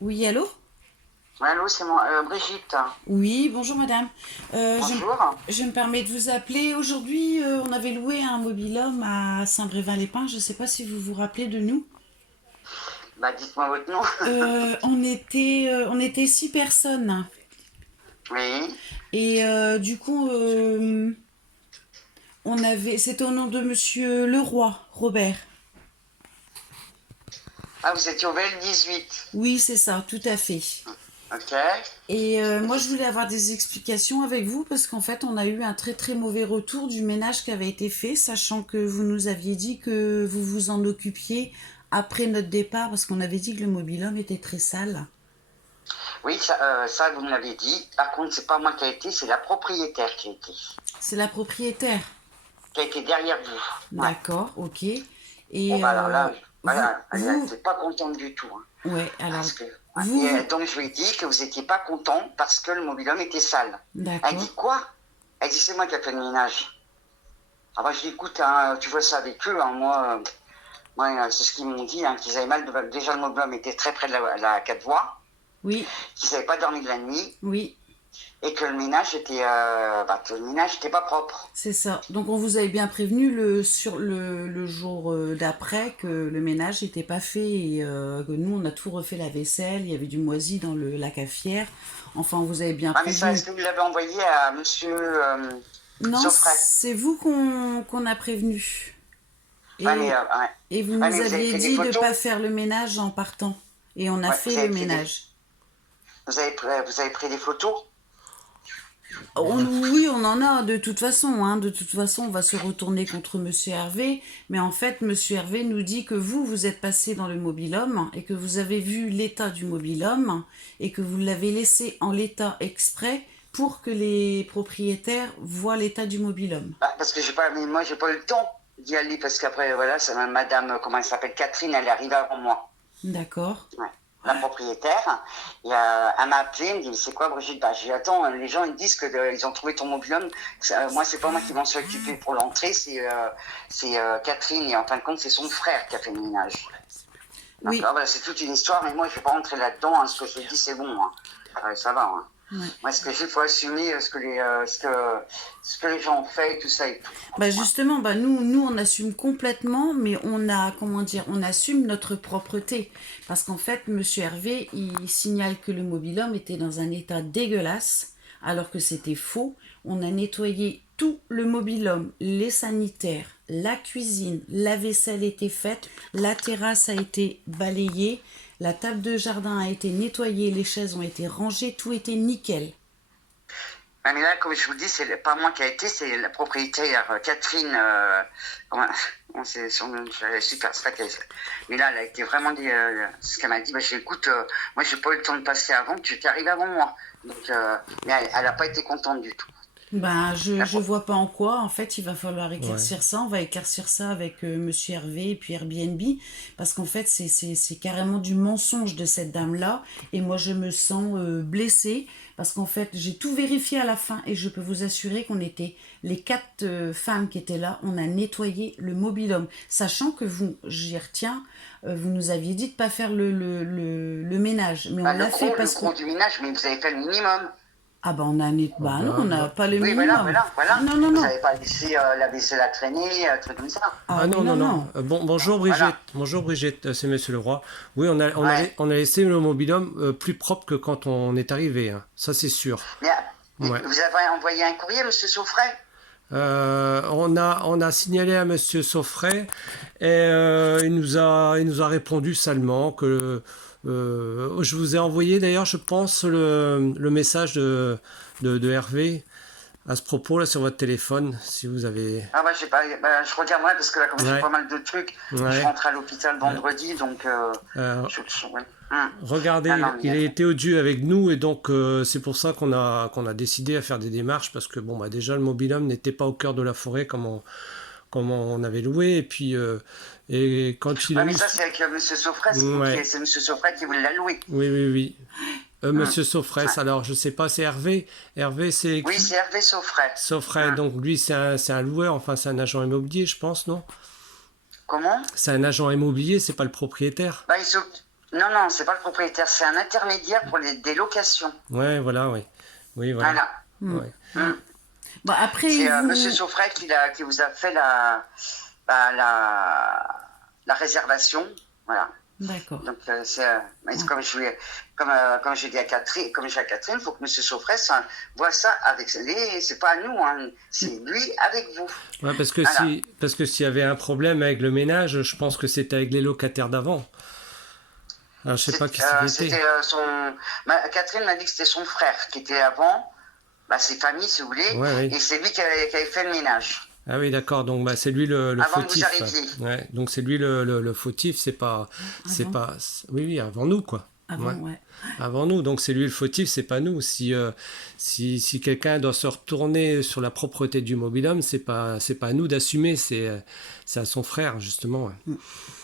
Oui, allô? Allô, c'est moi, Brigitte. Oui, bonjour madame. Bonjour. Je me permets de vous appeler. Aujourd'hui, on avait loué un mobil-home à Saint-Brévin-les-Pins. Je ne sais pas si vous vous rappelez de nous. Bah, dites-moi votre nom. On était 6 personnes. Oui. Et du coup, c'était au nom de monsieur Leroy, Robert. Ah, vous étiez au VL 18. Oui, c'est ça, tout à fait. Ok. Et Et moi, je voulais avoir des explications avec vous parce qu'en fait, on a eu un très très mauvais retour du ménage qui avait été fait, sachant que vous nous aviez dit que vous vous en occupiez après notre départ parce qu'on avait dit que le mobil-home était très sale. Oui, ça, vous me l'avez dit. Par contre, c'est pas moi qui a été, c'est la propriétaire qui a été. C'est la propriétaire. Qui a été derrière vous. Ouais. D'accord, ok. Bon, Et bah, alors là, vous, voilà, elle vous, n'était pas contente du tout, hein. ouais, alors, Parce que, vous, donc, je lui ai dit que vous n'étiez pas content parce que le mobil-home était sale. Elle d'accord. dit quoi? Elle dit, c'est moi qui ai fait le ménage. Ah bah, je dis, écoute, hein, tu vois ça avec eux, hein, moi. Ouais, c'est ce qu'ils m'ont dit, hein, qu'ils avaient mal. Déjà, le mobil était très près de la 4 voies, Oui, qu'ils n'avaient pas dormi de la nuit, oui, et que le ménage était, que le ménage était pas propre. c'est ça. Donc on vous avait bien prévenu sur le jour d'après que le ménage n'était pas fait et que nous on a tout refait la vaisselle, il y avait du moisi dans la cafetière. Enfin on vous avait bien Ah, mais ça, prévenu. est-ce que vous l'avez envoyé à monsieur Non, Soffray? c'est vous qu'on a prévenu. Ouais, mais, Et, ouais. et vous Ouais, nous mais vous avez aviez pris des dit de ne photos? pas faire le ménage en partant. Et on a Ouais, fait le ménage. vous avez pris des photos? Oui, on en a de toute façon. Hein. De toute façon, on va se retourner contre Monsieur Hervé. Mais en fait, Monsieur Hervé nous dit que vous êtes passé dans le mobil-home et que vous avez vu l'état du mobil-home et que vous l'avez laissé en l'état exprès pour que les propriétaires voient l'état du mobil-home. Bah, parce que moi, j'ai pas eu le temps d'y aller, parce qu'après, voilà, c'est madame, comment elle s'appelle, Catherine, elle est arrivée avant moi. D'accord. Ouais. La propriétaire, elle m'a appelé, elle me dit, c'est quoi Brigitte? Bah, j'ai dit, attends, les gens ils disent qu'ils ont trouvé ton mobil-home. Moi, c'est pas moi qui m'en suis occupé pour l'entrée, c'est Catherine, et en fin de compte, c'est son frère qui a fait le ménage. Oui. D'accord, voilà, c'est toute une histoire, mais moi, je vais pas rentrer là-dedans, hein, ce que je te dis, c'est bon, hein. Ça va, hein. Ouais. Moi, ce que j'ai, il faut assumer ce que les gens ont fait, et tout ça et tout. Bah Ouais. justement, bah nous on assume complètement, mais on a, comment dire, on assume notre propreté. Parce qu'en fait, Monsieur Hervé, il signale que le mobil-home était dans un état dégueulasse, alors que c'était faux. On a nettoyé tout le mobil-home, les sanitaires, la cuisine, la vaisselle était faite, la terrasse a été balayée, la table de jardin a été nettoyée, les chaises ont été rangées, tout était nickel. Ah, mais là, comme je vous le dis, c'est pas moi qui a été, c'est la propriétaire Catherine. C'est son nom, super, c'est pas qu'elle. Mais là, elle a été vraiment dit, ce qu'elle m'a dit. Bah, j'ai écoute, moi, j'ai pas eu le temps de passer avant, tu étais arrivé avant moi. Donc, mais elle a pas été contente du tout. Ben, La je pro- vois pas en quoi. En fait, il va falloir Ouais. éclaircir ça. On va éclaircir ça avec Monsieur Hervé et puis Airbnb. Parce qu'en fait, c'est carrément du mensonge de cette dame-là. Et moi, je me sens blessée. Parce qu'en fait, j'ai tout vérifié à la fin. Et je peux vous assurer qu'on était les 4 femmes qui étaient là. On a nettoyé le mobil-home. Sachant que vous, j'y retiens, vous nous aviez dit de pas faire le ménage. Mais on bah, le l'a fait gros, le parce que... gros du ménage, mais vous avez fait le minimum. Ah ben, on a... Oh, Bah non, on ben, n'a pas le Oui, voilà, minimum. voilà, Ah voilà. non, non, Vous non. n'avez pas laissé la vaisselle à traîner, truc comme ça. Ah ah oui, non, non, non, non. non. Bonjour Brigitte. Voilà. Bonjour Brigitte, c'est Monsieur Leroy. Oui, Ouais. on a laissé le mobil-home plus propre que quand on est arrivé, hein. Ça c'est sûr. Mais, Ouais. vous avez envoyé un courrier, monsieur Sauffret? On a signalé à Monsieur Soffray et il nous a répondu salement que je vous ai envoyé d'ailleurs, je pense, le message de Hervé à ce propos là sur votre téléphone, si vous avez. Ah bah, je regarderai parce que là, comme j'ai Ouais, pas mal de trucs, je ouais. rentre à l'hôpital vendredi, donc Euh, ouais. Regardez, Non, non, il a mais été odieux avec nous et donc c'est pour ça qu'on a décidé à faire des démarches parce que bon bah déjà le mobil-home n'était pas au cœur de la forêt comme on avait loué et puis et quand il a ouais, mais eu ça c'est avec monsieur Sauffret, ouais, c'est monsieur Sauffret qui vous l'a loué. oui oui oui. Hum. Monsieur Sofrès, Ouais. alors je sais pas, c'est Hervé. Hervé, c'est Oui, qui? c'est Hervé Sauffret. Sofray, Hum. donc lui c'est un loueur, enfin c'est un agent immobilier, je pense, non? Comment? C'est un agent immobilier, c'est pas le propriétaire. Bah, Non, c'est pas le propriétaire, c'est un intermédiaire pour des locations. Ouais, voilà, oui. Oui, voilà. Voilà. Ouais. Bon, après, C'est vous... Monsieur Saufray qui vous a fait bah, la réservation. Voilà. D'accord. Donc, comme j'ai dit à Catherine, comme j'ai à Catherine, il faut que Monsieur Saufray voit ça avec lui. C'est pas à nous, hein, c'est lui avec vous. Ouais, parce que Voilà. parce que s'il y avait un problème avec le ménage, je pense que c'était avec les locataires d'avant. Alors, je sais pas qui c'était. C'était Catherine m'a dit que c'était son frère qui était avant, ses familles, si vous voulez, Ouais, oui. et c'est lui qui avait fait le ménage. Ah oui, d'accord. Donc, bah, c'est lui le Avant que fautif. vous arriviez. Ouais. Donc, c'est lui le fautif. C'est pas. Oui, oui, avant nous, quoi. Avant, ouais. Avant nous. Donc, c'est lui le fautif, c'est pas nous. Si quelqu'un doit se retourner sur la propreté du mobil-home, c'est pas à nous d'assumer. C'est à son frère, justement. Ouais.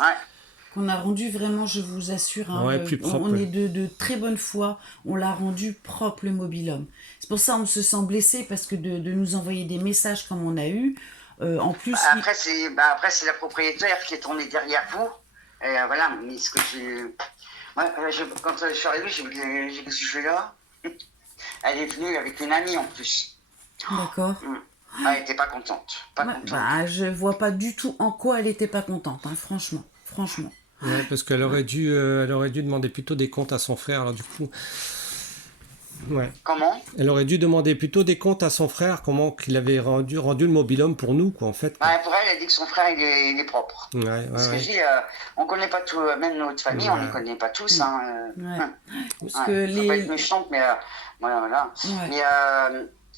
Ouais. Qu'on a rendu vraiment, je vous assure, hein, Ouais, plus propre, on ouais. est de très bonne foi, on l'a rendu propre le mobil-home. C'est pour ça on se sent blessé parce que de nous envoyer des messages comme on a eu, en plus... Après, c'est la propriétaire qui est tournée derrière vous. Et voilà, mais ce que quand je suis arrivé, j'ai dit que je suis là. Elle est venue avec une amie en plus. D'accord. Elle n'était pas contente. Pas contente. Bah, je vois pas du tout en quoi elle était pas contente, hein, franchement. Ouais, parce qu'elle aurait dû demander plutôt des comptes à son frère. Alors du coup, ouais. Comment? Elle aurait dû demander plutôt des comptes à son frère, comment qu'il avait rendu le mobil-home pour nous, quoi, en fait. Quoi. Pour elle, elle dit que son frère, il est propre. Ouais, Parce que je dis, on connaît pas tout, même notre famille, on ne les connaît pas tous. Hein, Parce que faut pas être méchante, mais voilà. Ouais.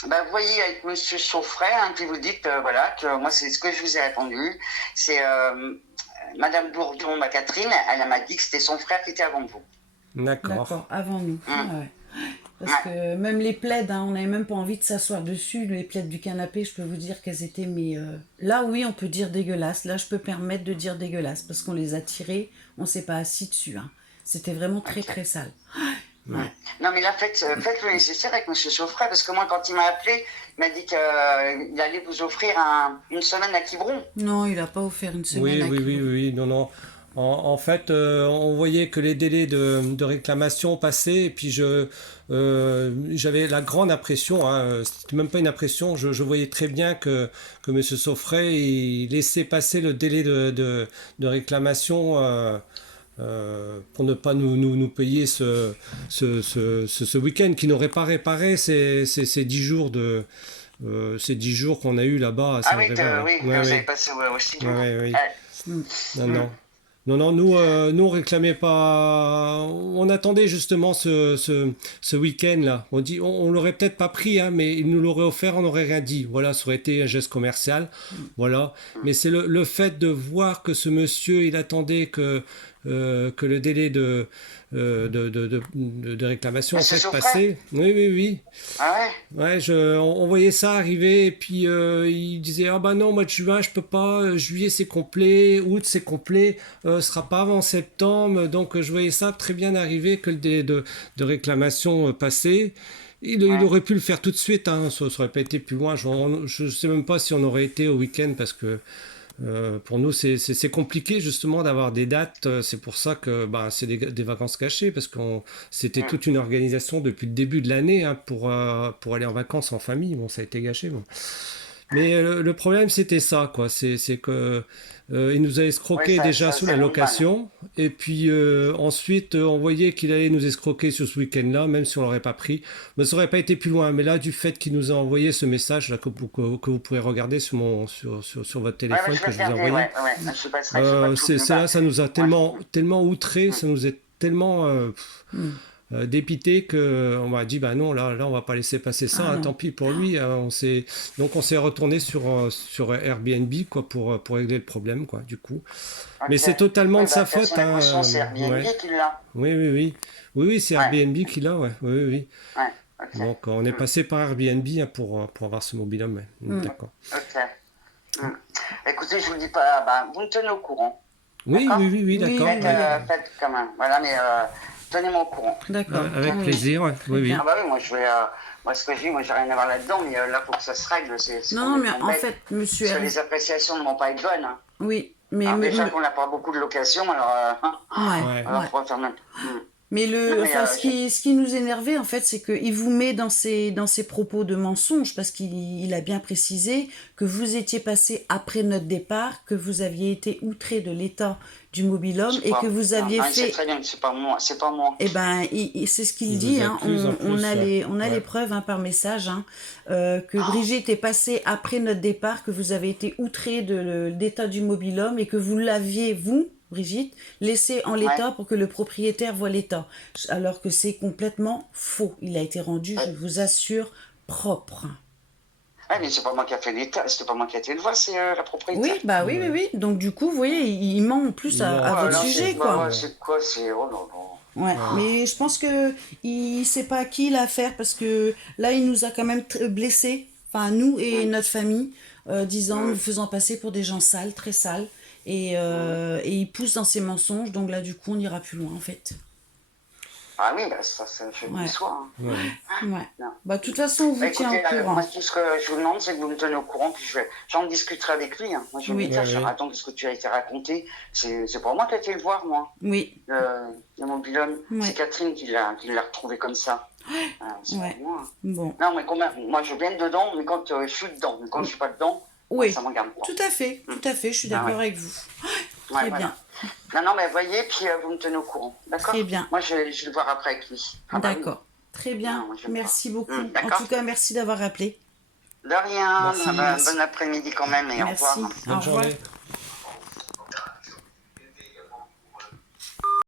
Mais vous voyez, avec Monsieur Saufray, qui vous dit que moi, c'est ce que je vous ai répondu. C'est Madame Bourdon, Catherine, elle m'a dit que c'était son frère qui était avant vous. D'accord, avant nous. Ouais. Parce que même les plaids, hein, on n'avait même pas envie de s'asseoir dessus. Les plaids du canapé, je peux vous dire qu'elles étaient... Mais là, oui, on peut dire dégueulasse. Là, je peux permettre de dire dégueulasse. Parce qu'on les a tirés, on ne s'est pas assis dessus. Hein. C'était vraiment très, très sale. Ouais. Non, mais là, faites le nécessaire avec M. Saufray, parce que moi, quand il m'a appelé, il m'a dit qu'il allait vous offrir une semaine à Quiberon. Non, il n'a pas offert une semaine à Quiberon. Oui, non. En fait, on voyait que les délais de réclamation passaient, et puis j'avais la grande impression, hein, c'était même pas une impression, je voyais très bien que M. Saufray il laissait passer le délai de réclamation pour ne pas nous payer ce week-end qui n'aurait pas réparé ces 10 jours ces 10 jours qu'on a eu là-bas. Oui, vous avez passé aussi. Non, nous on réclamait pas. On attendait justement ce week-end-là. On dit, on l'aurait peut-être pas pris, hein, mais il nous l'aurait offert, on n'aurait rien dit. Voilà, ça aurait été un geste commercial. Voilà. Mais c'est le fait de voir que ce monsieur, il attendait que le délai de réclamation en fait passait. Oui. Ah ouais. Ouais, on voyait ça arriver et puis il disait ah bah non, mois de juin je peux pas, juillet c'est complet, août c'est complet, ce sera pas avant septembre, donc je voyais ça très bien arriver que le délai de réclamation passait. Il aurait pu le faire tout de suite, hein, ça aurait pas été plus loin. Je sais même pas si on aurait été au week-end parce que pour nous, c'est compliqué justement d'avoir des dates. C'est pour ça que c'est des vacances cachées parce que c'était toute une organisation depuis le début de l'année, hein, pour aller en vacances en famille. Bon, ça a été gâché. Bon. Mais le problème, c'était ça, quoi. C'est que il nous a escroqué déjà sous la location. Et puis ensuite, on voyait qu'il allait nous escroquer sur ce week-end-là, même si on l'aurait pas pris. Mais ça aurait pas été plus loin. Mais là, du fait qu'il nous a envoyé ce message là, que vous pourrez regarder sur votre téléphone que je vous ai envoyé, là, ça nous a tellement outré, ça nous est tellement dépité que on m'a dit bah non, là on va pas laisser passer ça, hein, tant pis pour lui. Donc on s'est retourné sur Airbnb, quoi, pour régler le problème, quoi, du coup. Mais c'est totalement de sa faute, hein. C'est Airbnb qui l'a. Oui, c'est Airbnb qui l'a, oui. Ouais, okay. Donc on est passé par Airbnb, hein, pour avoir ce mobile-home. D'accord. Ok. Écoutez, je vous dis pas, vous me tenez au courant. Oui, d'accord. Faites quand même. Voilà, mais tenez-moi au courant. D'accord. Avec plaisir, oui. Ah bah oui, moi je vais. Moi ce que je dis, moi j'ai rien à voir là-dedans, mais là faut que ça se règle. Non, mais en fait, monsieur. Les appréciations ne vont pas être bonnes. Hein. Oui, Mais, Alors me- déjà me- qu'on n'a pas beaucoup de locations, alors, ouais, alors ouais. on va faire même. Mais Non, mais, ce qui nous énervait, en fait, c'est qu'il vous met dans ses propos de mensonge, parce qu'il a bien précisé que vous étiez passé après notre départ, que vous aviez été outré de l'état du mobil-homme je sais et que pas. vous Non, aviez non, il sait fait. très bien que c'est pas moi. C'est pas moi. Eh ben, c'est ce qu'il Il dit, vous hein. accuse en plus, ouais. On a les Ouais. preuves, hein, par message, hein, que Brigitte est passée après notre départ, que vous avez été outré de l'état du mobil-homme et que vous l'aviez, vous, Brigitte, laissé en Ouais. l'état pour que le propriétaire voie l'état. Alors que c'est complètement faux. Il a été rendu, je Ouais. vous assure, propre. Ah, mais c'est pas moi qui a fait l'état, c'était pas moi qui a été le voir, c'est la propriétaire. Oui, bah oui, oui, Ouais. oui. Donc du coup, vous voyez, il ment en plus Il ment à en votre Là, plus, sujet, c'est quoi. ouais, c'est quoi, c'est. Oh non, non. Ouais, Ouais. mais je pense que il sait pas à qui il a affaire parce que là, il nous a quand même blessés, enfin nous et notre famille, disant, nous faisant passer pour des gens sales, très sales, et il pousse dans ses mensonges, donc là, du coup, on n'ira plus loin, en fait. Ah oui, bah, ça fait Ouais. du soir. Hein. Ouais. Ouais. Non. Bah, de toute façon, on vous Bah, tient écoutez, au courant. moi, tout ce que je vous demande, c'est que vous me tenez au courant, puis j'en discuterai avec lui. Hein. Moi, je vais Oui. lui dire, Ouais, ouais. attends, qu'est-ce que tu as été raconté? C'est pas moi qui ai été le voir, moi. Oui, Le mobil-homme. Ouais. C'est Catherine qui l'a retrouvé comme ça. C'est ouais. pas moi. Hein. Bon. Non, mais moi, je viens dedans, mais quand je suis dedans. Mais quand je suis pas dedans, Oui, ça m'en garde pas. tout à fait, je suis d'accord ouais. avec vous. Ouais, Très voilà. bien, Non, mais voyez, puis vous me tenez au courant. D'accord? très bien. Moi, je vais le voir après avec lui. Ah, bah oui. D'accord. Très bien, Non, moi, j'aime merci pas. beaucoup. En D'accord. tout cas, merci d'avoir appelé. De rien. Merci. Bon après-midi quand même et au revoir. Merci, Bonne au revoir. journée.